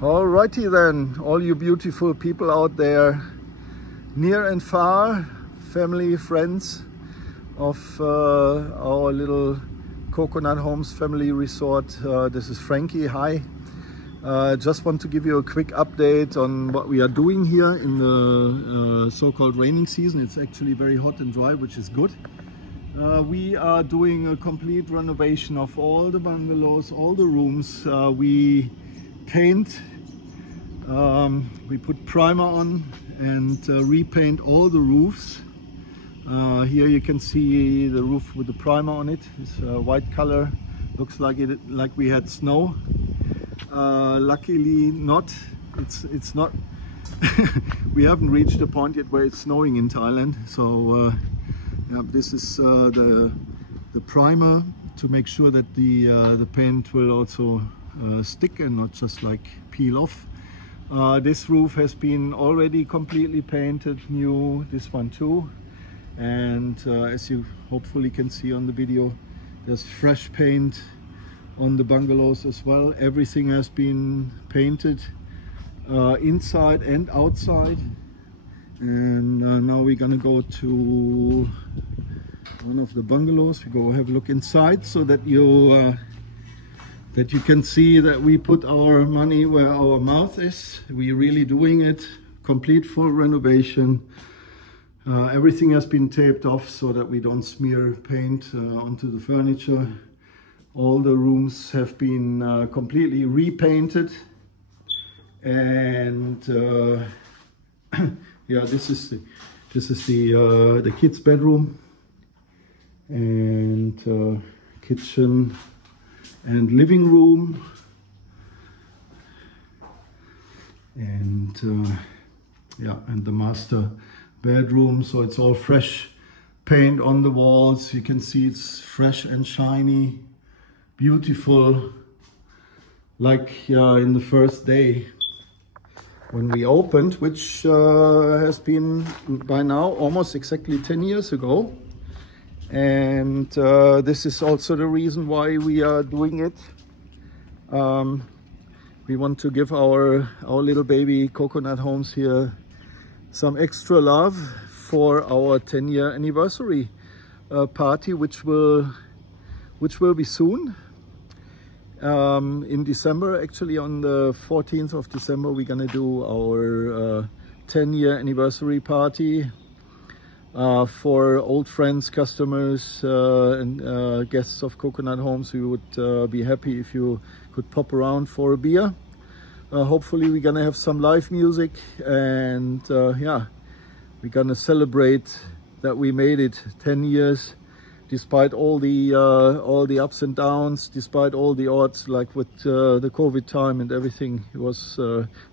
Alrighty then, all you beautiful people out there, near and far, family, friends of our little Coconut Homes family resort. This is Franky. Hi. Just want to give you a quick update on what we are doing here in the so-called raining season. It's actually very hot and dry, which is good. We are doing a complete renovation of all the bungalows, all the rooms. We paint, we put primer on and repaint all the roofs. Here you can see the roof with the primer on it. It's a white color, looks like we had snow. Luckily not. It's not. We haven't reached the point yet where it's snowing in Thailand. So yeah, this is the primer to make sure that the paint will also stick and not just like peel off. This roof has been already completely painted new, this one too, and as you hopefully can see on the video, there's fresh paint on the bungalows as well. Everything has been painted inside and outside. And now we're gonna go to one of the bungalows. We go have a look inside so that you can see that we put our money where our mouth is. We're really doing it. Complete full renovation. Everything has been taped off so that we don't smear paint onto the furniture. All the rooms have been completely repainted, and yeah, this is the kids' bedroom and kitchen and living room, and yeah, and the master bedroom. So it's all fresh paint on the walls. You can see it's fresh and shiny, beautiful, like in the first day when we opened, which has been by now almost exactly 10 years ago. And this is also the reason why we are doing it. We want to give our little baby Coconut Homes here some extra love for our 10-year anniversary party, which will be soon. In December, actually on the 14th of December, we're gonna do our 10-year anniversary party for old friends, customers, and guests of Coconut Homes. We would be happy if you could pop around for a beer. Hopefully we're gonna have some live music, and yeah, we're gonna celebrate that we made it 10 years. Despite all the ups and downs, despite all the odds, like with the COVID time and everything, it was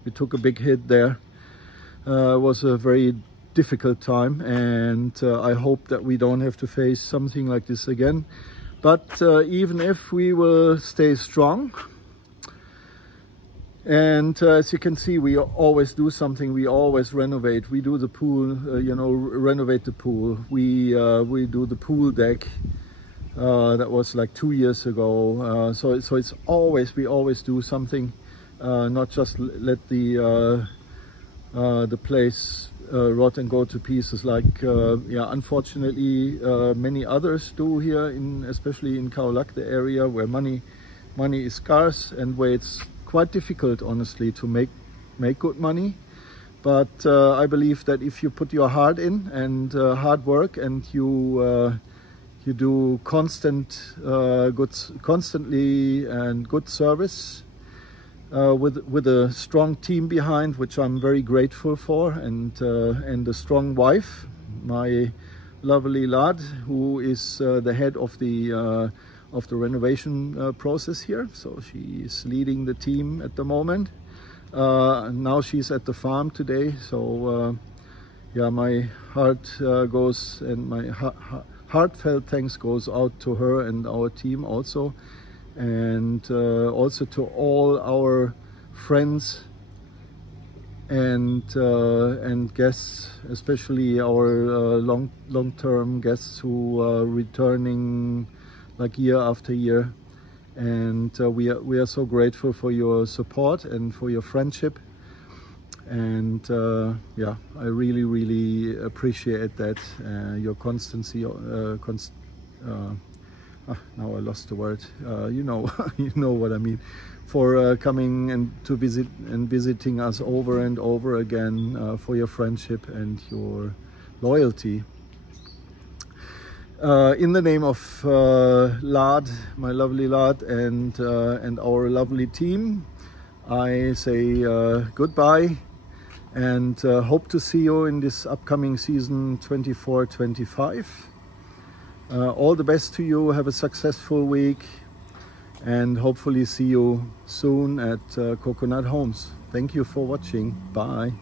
we took a big hit there. It was a very difficult time, and I hope that we don't have to face something like this again. But even if, we will stay strong. And as you can see, we always do something. We always renovate. We do the pool, you know, renovate the pool. We do the pool deck. That was like 2 years ago. So it's always, we always do something. Not just let the place rot and go to pieces, like yeah, unfortunately many others do here, especially in Khao Lak, the area where money is scarce and where it's quite difficult, honestly, to make good money. But I believe that if you put your heart in and hard work, and you do constantly and good service with a strong team behind, which I'm very grateful for, and a strong wife, my lovely lad, who is the head of the renovation process here. So she is leading the team at the moment. Now she's at the farm today. So yeah, my heart goes, and my heartfelt thanks goes out to her and our team also, and also to all our friends and guests, especially our long-term guests who are returning like year after year. and we are so grateful for your support and for your friendship. And yeah, I really appreciate that, your constancy. Now I lost the word. You know, you know what I mean. For coming and to visiting us over and over again, for your friendship and your loyalty. In the name of Lard, my lovely Lard, and our lovely team, I say goodbye, and hope to see you in this upcoming season 24-25. All the best to you. Have a successful week, and hopefully see you soon at Coconut Homes. Thank you for watching. Bye.